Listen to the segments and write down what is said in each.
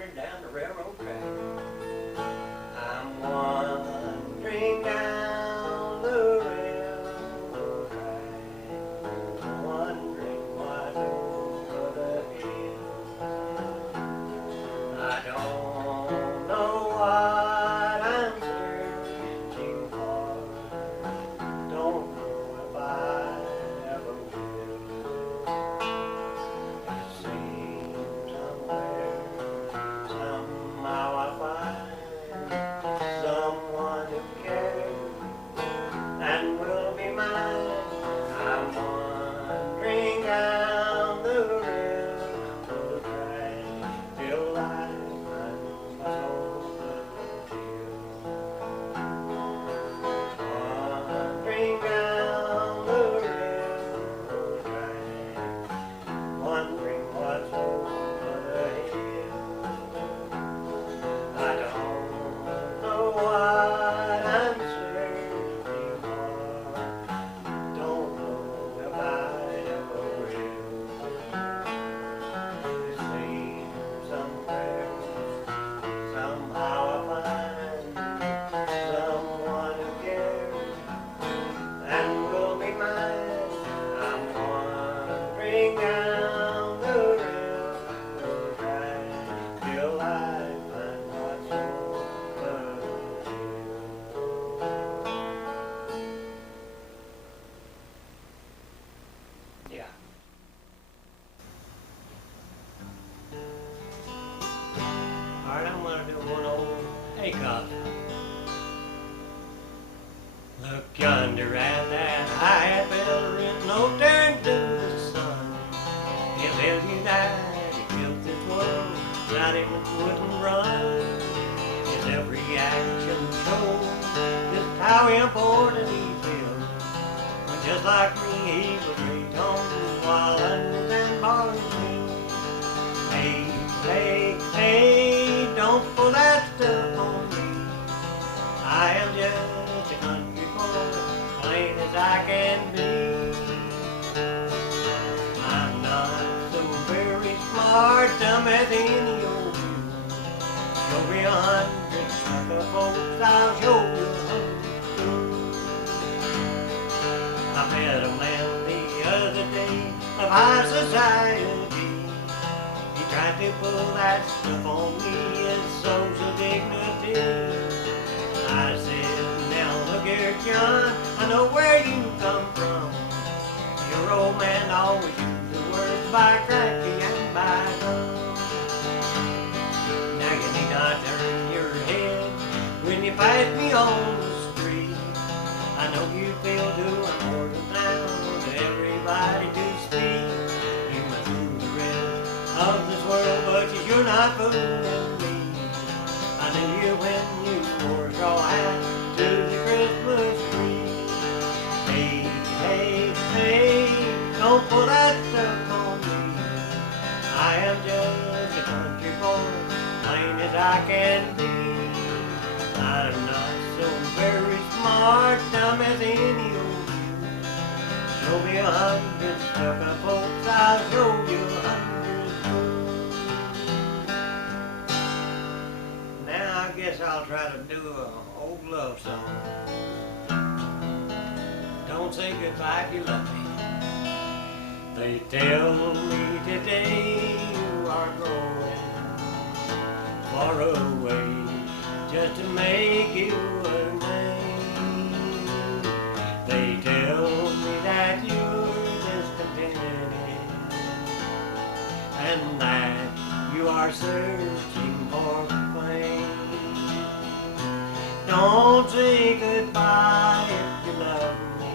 wandering down the railroad track. I'm wandering down the railroad track, wondering what's over the hill. I don't know what I'm searching for, don't know if I ever will. It seems somewhere, somehow I find someone who cares and will be mine. I'm wandering down the railroad track till I find my soul wandering down the railroad track, wondering what's over the hill. I don't know what I'm searching for, don't know if I ever will. It seems somewhere, somehow I find someone who cares and will be mine. I'm wandering down the railroad track till I find what's over the hill. Yeah. All right, I'm gonna do one old ACOS. Look yonder at that high bell written note there into the sun. He'll tell you that he built this world, that it wouldn't run. His every action shows just how important he feels. But just like me, he was raised on while onions and barley. Hey, hey, hey, don't pull that stuff on me. I am just a country boy, plain as I can be. I'm not so very smart, dumb as any old you. Show me 100 sucker folks, I'll show you 100 I met a man the other day of high society. He tried to pull that stuff on me as social dignity. I said, now look here, John, I know where you come from. Your old man always used the words by cracky and by gum. Now you need not turn your head when you pass me on the street. I know you feel doing more than now to everybody to speak. You must do the rest of this world, but you're not fooling me. I knew you when you wore a straw hat to the Christmas tree. Hey, hey, hey, don't pull that stuff on me. I am just a country boy, plain as I can be. I'm not so very smart, dumb as any old you. Show me 100 stuck-up folks, I'll show you 100 fools. Now I guess I'll try to do an old love song. Don't say goodbye if you love me. They tell me today you are growing far away just to make you a name. They tell me that you're discontented and that you are searching for fame. Don't say goodbye if you love me,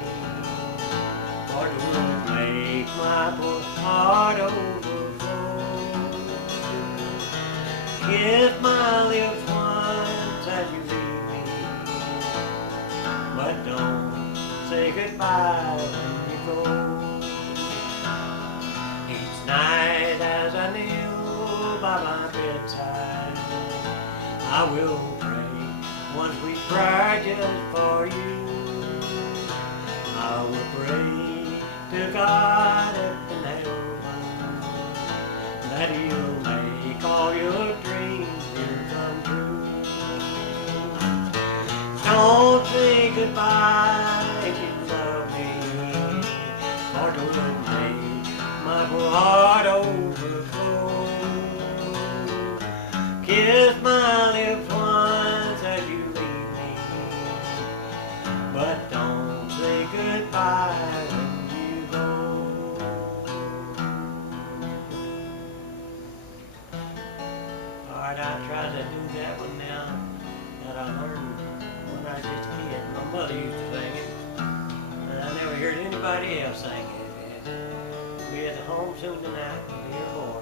for it would make my poor heart overflow. Kiss my lips once as you leave me, but don't say goodbye when you go. Each night as I kneel by my bedside, I will pray one sweet prayer just for you. I will pray to God up in heaven that He'll make all your dreams goodbye if you love me, for don't make my poor heart overflow. Kiss my lips once as you leave me, but don't say goodbye when you go. Alright, I try to do that one now that I learned when I was just a kid. My mother used to sing it, and I never heard anybody else sing it. Be at home soon tonight, dear boy.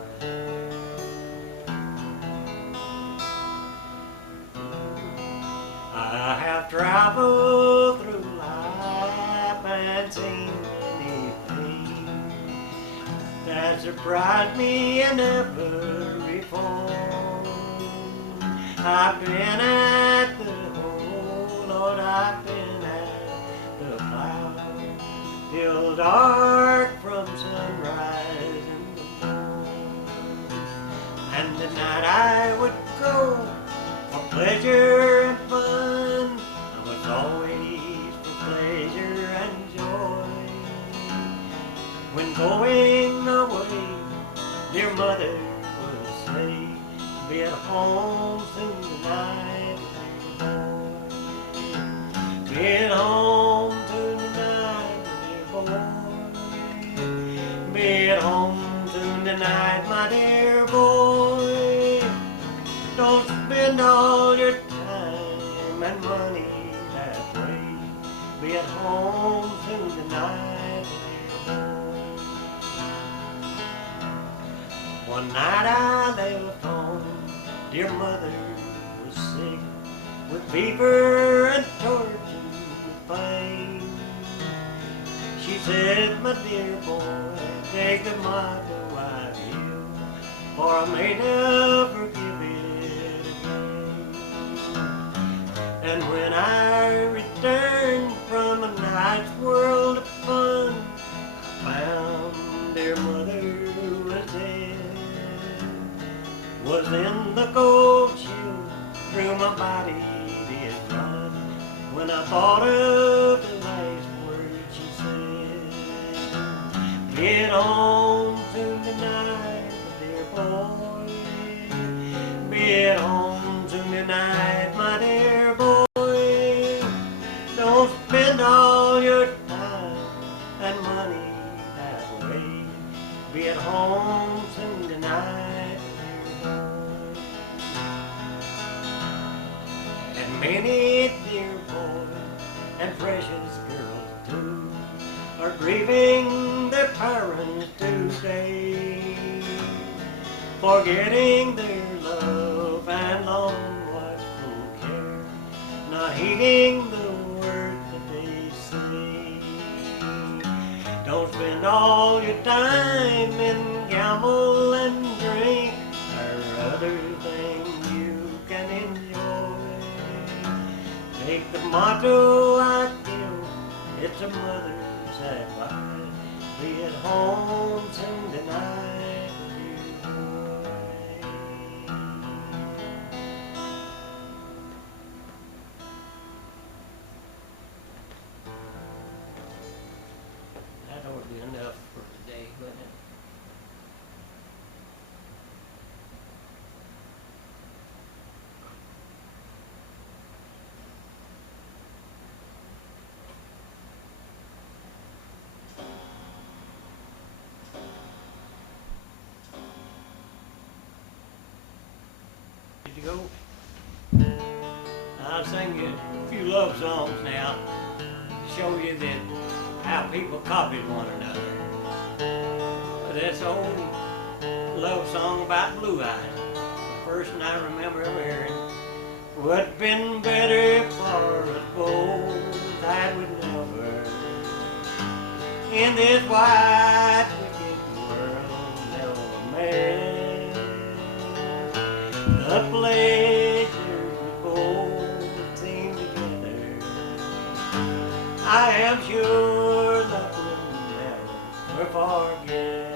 I have traveled through life and seen many things that surprised me in every form. I've been at the hole, Lord, I've been at the plow, till dark from sunrise in the morn. And at night I would go for pleasure and fun. I was always for pleasure and joy. When going away, dear mother would say, be at home soon tonight, dear boy. Be at home soon tonight, dear boy. Be at home soon tonight, my dear boy. Don't spend all your time and money that way. Be at home soon tonight, dear boy. One night I left home, dear mother was sick with fever and torture with pain. She said, my dear boy, take the motto I give, for I may never give it again. And when I returned from a night's world of fun, I found dear mother was dead. Was in the cold chill through my body did run, when I thought of the last word she said. Get home soon tonight, dear boy. Get home soon tonight, my dear boy. Don't spend all your time and money that way. Be at home soon tonight, dear boy. And many dear boys and precious girls too are grieving their parents today, forgetting their love and long watchful care, not heeding the words that they say. Don't spend all your time in gamble and drink or other things you can enjoy. Take the motto I give, it's a mother's advice. Be at home soon tonight, dear boy. That ought to be enough for today, wouldn't it? Go. I'll sing you a few love songs now to show you that how people copied one another. This old love song about Blue Eyes, the first one I remember ever hearing. What'd been better for us both, that would never, in this wide wicked world, never man. The pleasures we both seem together, I am sure that we'll never forget.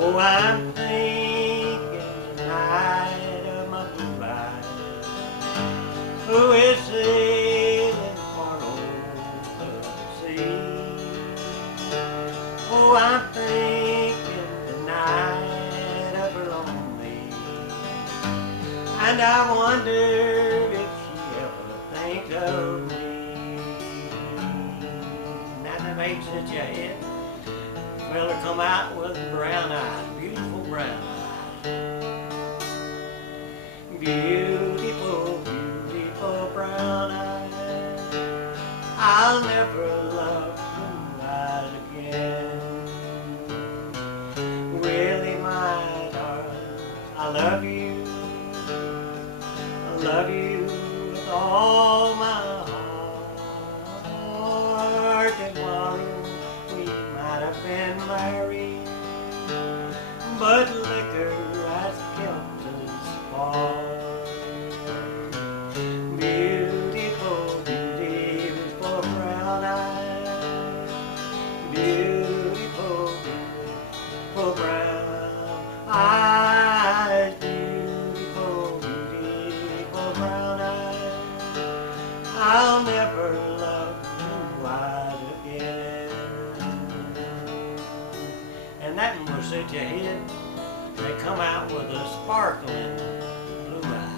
Oh, I'm thinking tonight of my blue eyes, who is saying I'm thinking tonight of her lonely, and I wonder if she ever thinks of me. Now that makes it your head. Fella come out with brown eyes, beautiful brown eyes. Beautiful, beautiful brown eyes. I'll never love blue eyes again. Really, my darling, I love you. I love you with all my heart. Tomorrow we might have been married, but liquor has kept us apart. Beautiful, beautiful brown eyes. Beautiful, beautiful brown eyes. Beautiful, beautiful brown eyes. I'll never love blue eyes again. And that one will set your head. They come out with a sparkling blue eye.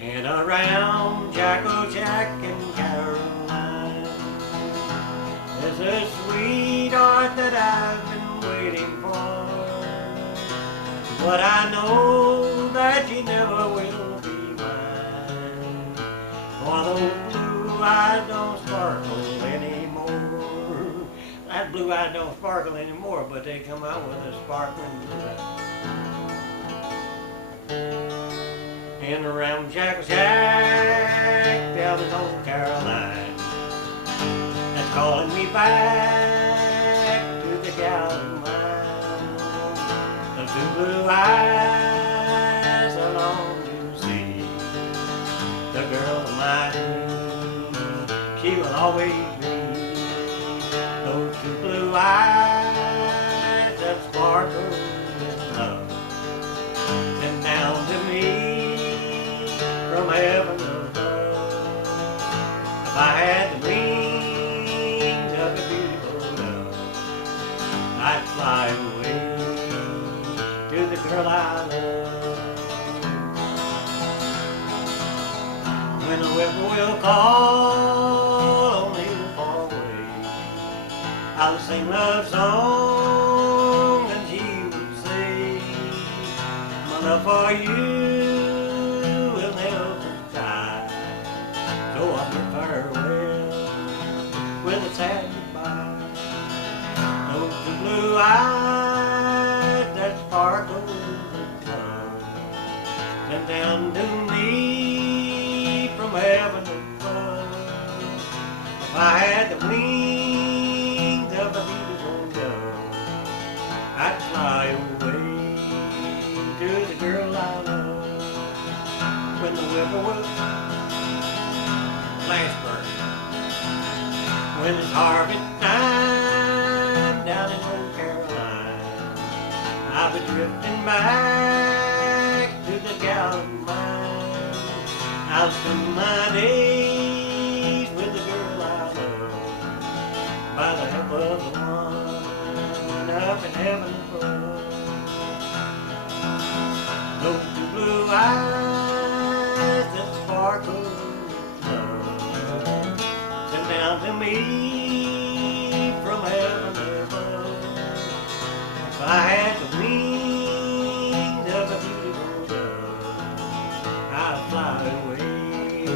And around Jack and Caroline, there's a sweetheart that I've been waiting for. But I know that you never will be mine, for those blue eyes don't sparkle anymore. That blue eye don't sparkle anymore, but they come out with a sparkling blue eye. And around Jack down in North Carolina, that's calling me back to the gal of mine. Those two blue eyes I long to see, the girl of my dreams, she will always be. Those two blue eyes that sparkle with love, sent down to me from heaven above. If I had the wings of a beautiful dove, I'd fly away to the girl I love. When the whippoorwill call on you far away, I'll sing love song and she would say, my love for you will never die. So I bid farewell with a sad goodbye. Those two blue eyes that sparkle with love, sent down to me from heaven above. If I had the wings of a beautiful dove, I'd fly away to the girl I love. When the whippoorwill Lashburn, when it's harvest time down in North Carolina, I'll be drifting back to the gal of mine. I'll spend my days with the girl I love, by the help of the one up in heaven above. Those two blue eyes that sparkle with love, sent down to me from heaven above. If I had the wings of a beautiful dove, I'd fly away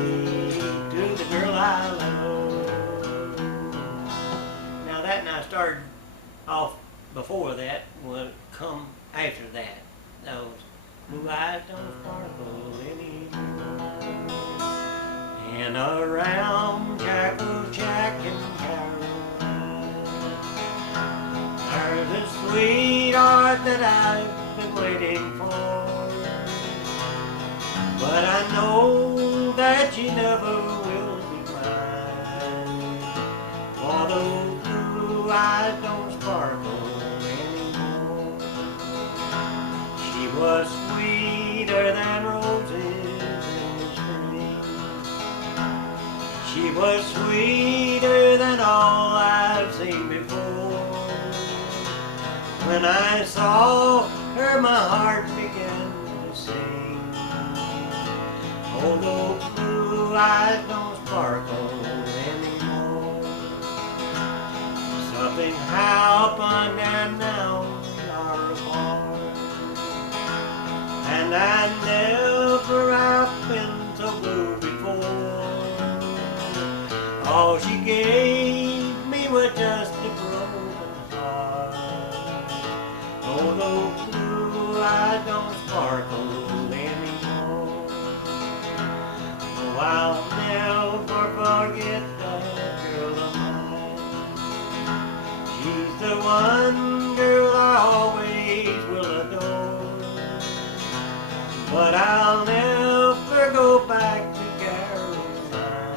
to the girl I love. Now that and I started off before that would come after that. Those blue eyes don't sparkle anymore. And around Jack and Caroline, there's a sweetheart that I've been waiting for. But I know that you never will be mine, for those blue eyes don't sparkle anymore. She was sweeter than roses in the spring. She was sweeter than all I When I saw her, my heart began to sing. Although blue eyes don't sparkle anymore, something happened and now we are apart. And I never have been so blue before. All she gave me was just a broken heart. Although blue eyes don't sparkle anymore, oh, I'll never forget that girl of mine. She's the one girl I always will adore. But I'll never go back to Caroline,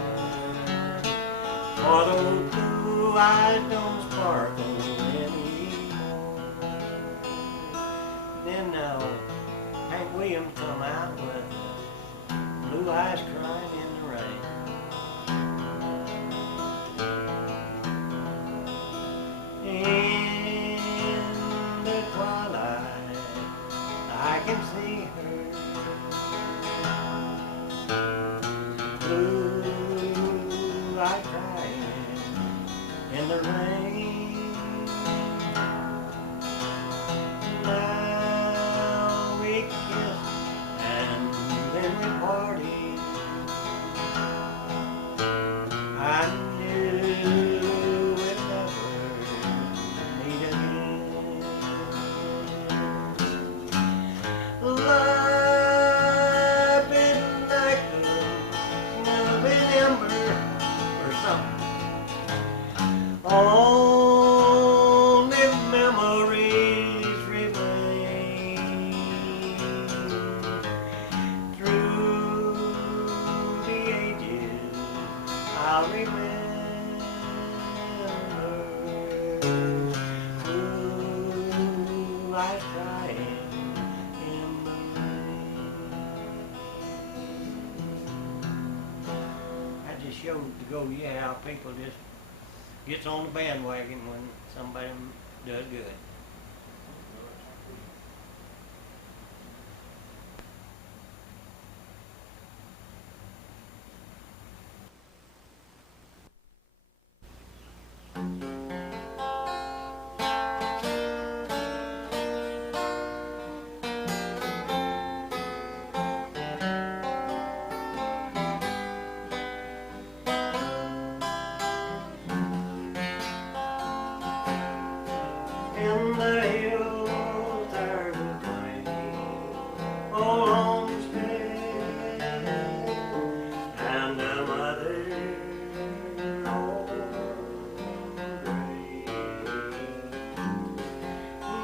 for those blue eyes don't sparkle anymore. Then Hank Williams come out with Blue Eyes Crying in the Rain. In the twilight I can see her, blue eyes crying in the rain. Now we kiss and then we party. I knew we'd never meet again. Life isn't like an ember or something. Only memories remain. Through the ages I'll remember. Blue eyes crying in the rain. That just shows to go, yeah, how people just gets on the bandwagon when somebody does good. In the hills there's a tiny old homestead and a mother old gray.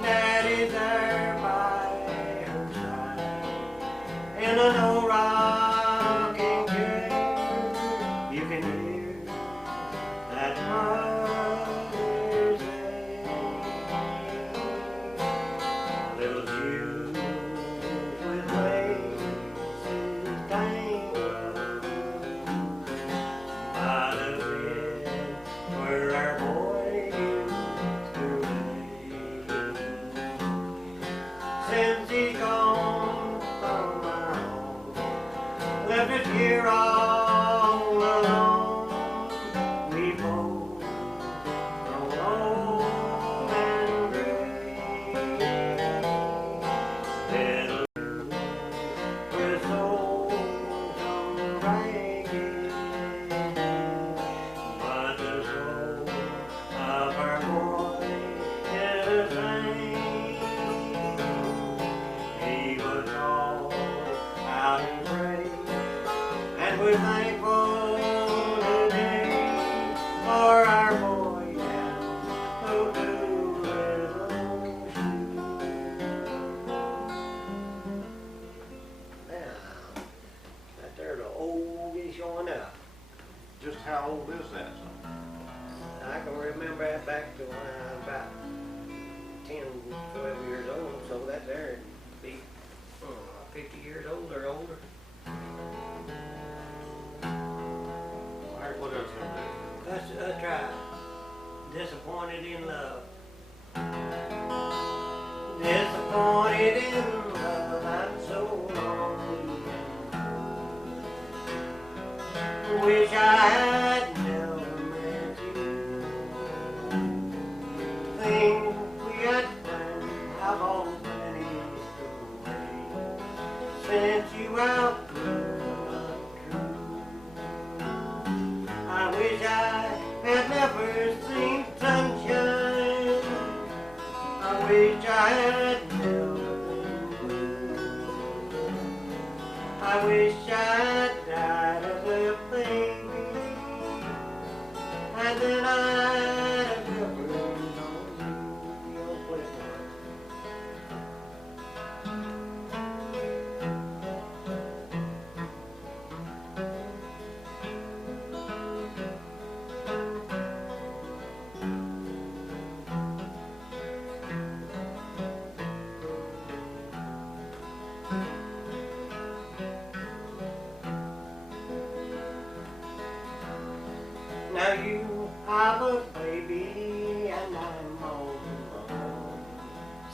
Daddy's there by her side in an old rocking chair. You can hear that mother's little Jews with laces tangled by the bed where our boy used to lay. Since he's gone from our home, left us here all alone, we both grown old and gray. Little with souls so ragged, but the soul of our boy is the same. He was all out in grace, and we're thankful today for our boy down who do little shoes. Now, that there's an oldie showing up. Just how old is that song? I can remember that back to when I was about 10, 12 years old, so that there would be 50 years old or older. What else is there? That's a try. Disappointed in love. disappointed in love. I'm so lonely and wish I had never met you. Things we had planned have all vanished away since you outgrew untrue. I wish I had never seen sunshine. I wish I had never been blue. I wish I had died as a baby, and then I'd have never known your place. Now you have a baby and I'm all alone,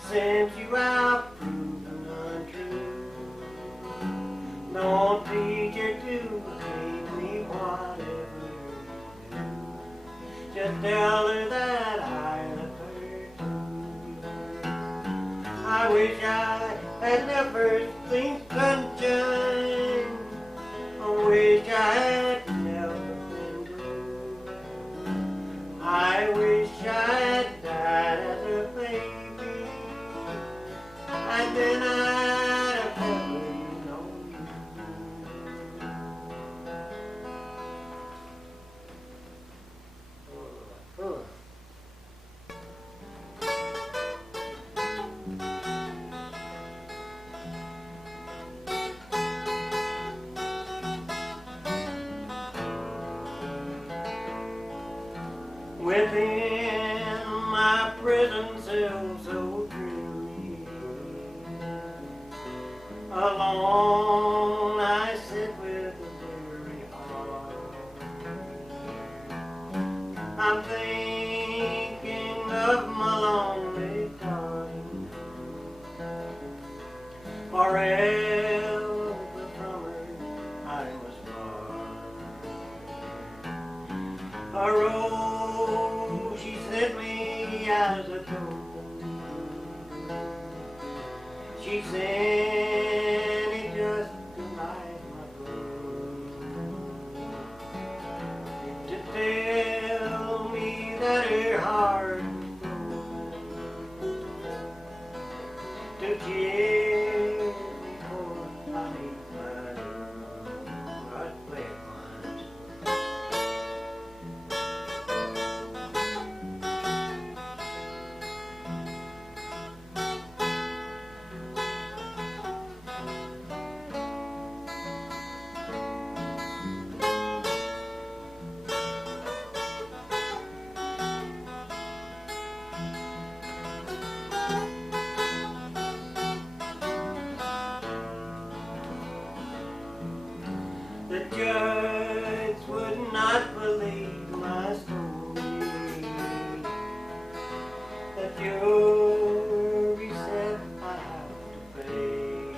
since you have proven untrue. No teacher to teach me whatever you do. Just tell her that I love her too. I wish I had never seen sunshine. I wish I had never. I wish I had died as a baby, and then I'd have never known you. Within my prison cell so dreary, alone I sit with a weary heart. I'm thinking of my lonely darling, forever from her I must part. A rose she sent me as a token, she sent it just to light my burden, to tell me that her heart was broken, to cheer me for I need my right back. The judge would not believe my story. The jury said I have to pay.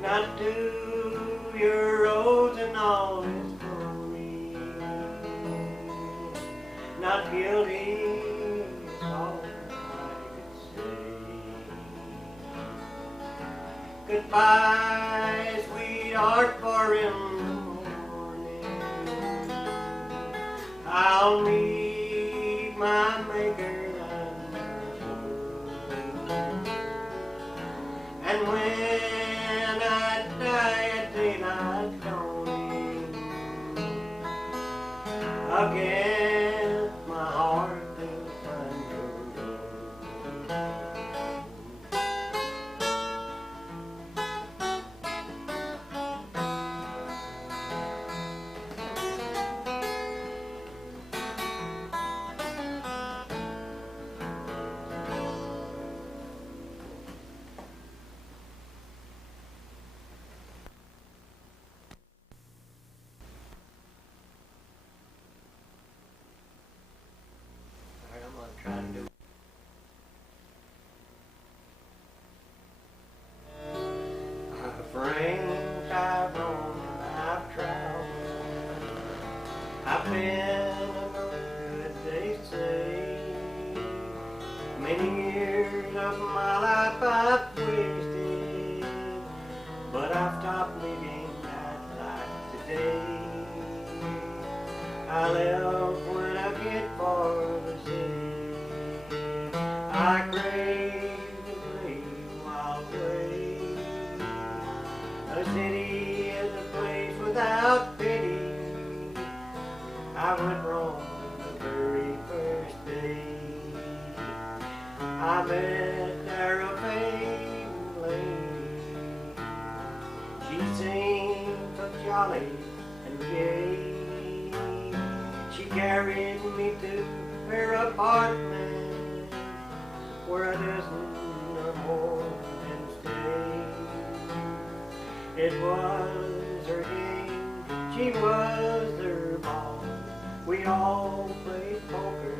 Not €2 and all his glory. Not guilty is all I could say. Goodbye, sweetheart, for in the morning I'll meet my maker and when I die at daylight dawning, again my heart will find your door. I left when I get for the city. I crave the great wild way. A city is a place without pity. I went wrong the very first day. I met there a famed lady. She seemed so jolly and gay. She carried me to her apartment, where a dozen or more men stayed. It was her game, she was her boss. We all played poker,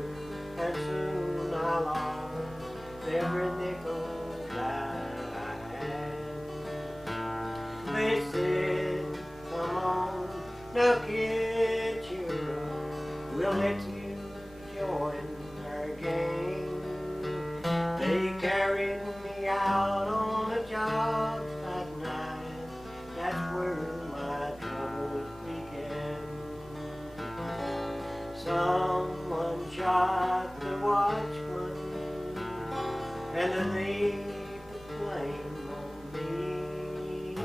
and soon I lost every nickel that I had. They said, come on, now kid, cheer up, we'll let you join our gang. They carried me out on a job that night, that's where my troubles began. Someone shot the watchman, and they laid the blame on me.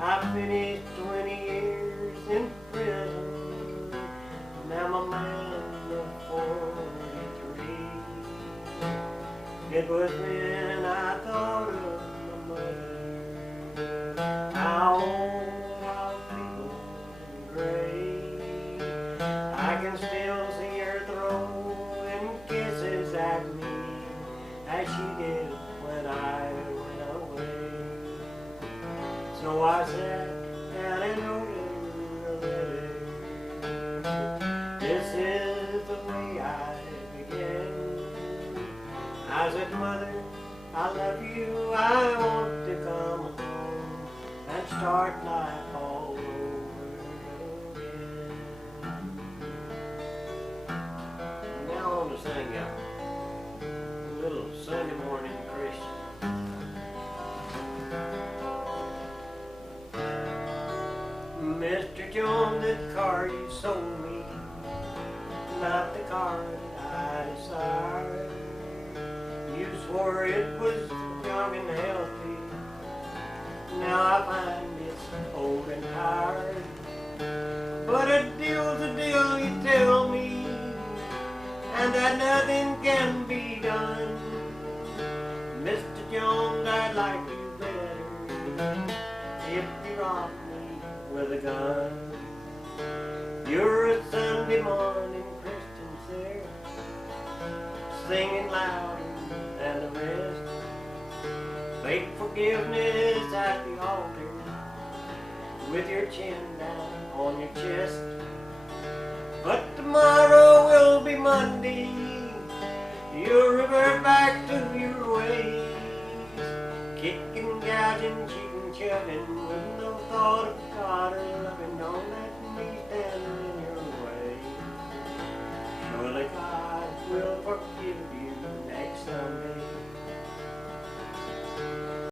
I finished 20 years in prison, now I'm a man of 43. It was then I thought of my mother, how old our people in gray. I can still see her throwing kisses at me, as she did when I went away. So I sat down and wrote her a letter. This is the way I began. I said, Mother, I love you, I want to come home and start life all over again. Now I want to sing a little Sunday morning Christian. Mr. Jones, the car you sold me, not the car that I desired. You swore it was young and healthy, now I find it's old and tired. But a deal's a deal, you tell me, and that nothing can be done. Mr. Jones, I'd like you better if you robbed me with a gun. You're a Sunday morning Christian, sir, singing louder than the rest. Beg forgiveness at the altar with your chin down on your chest. But tomorrow will be Monday, you'll revert back to your ways, kicking, gouging, cheating, shoving, with no thought of God or love.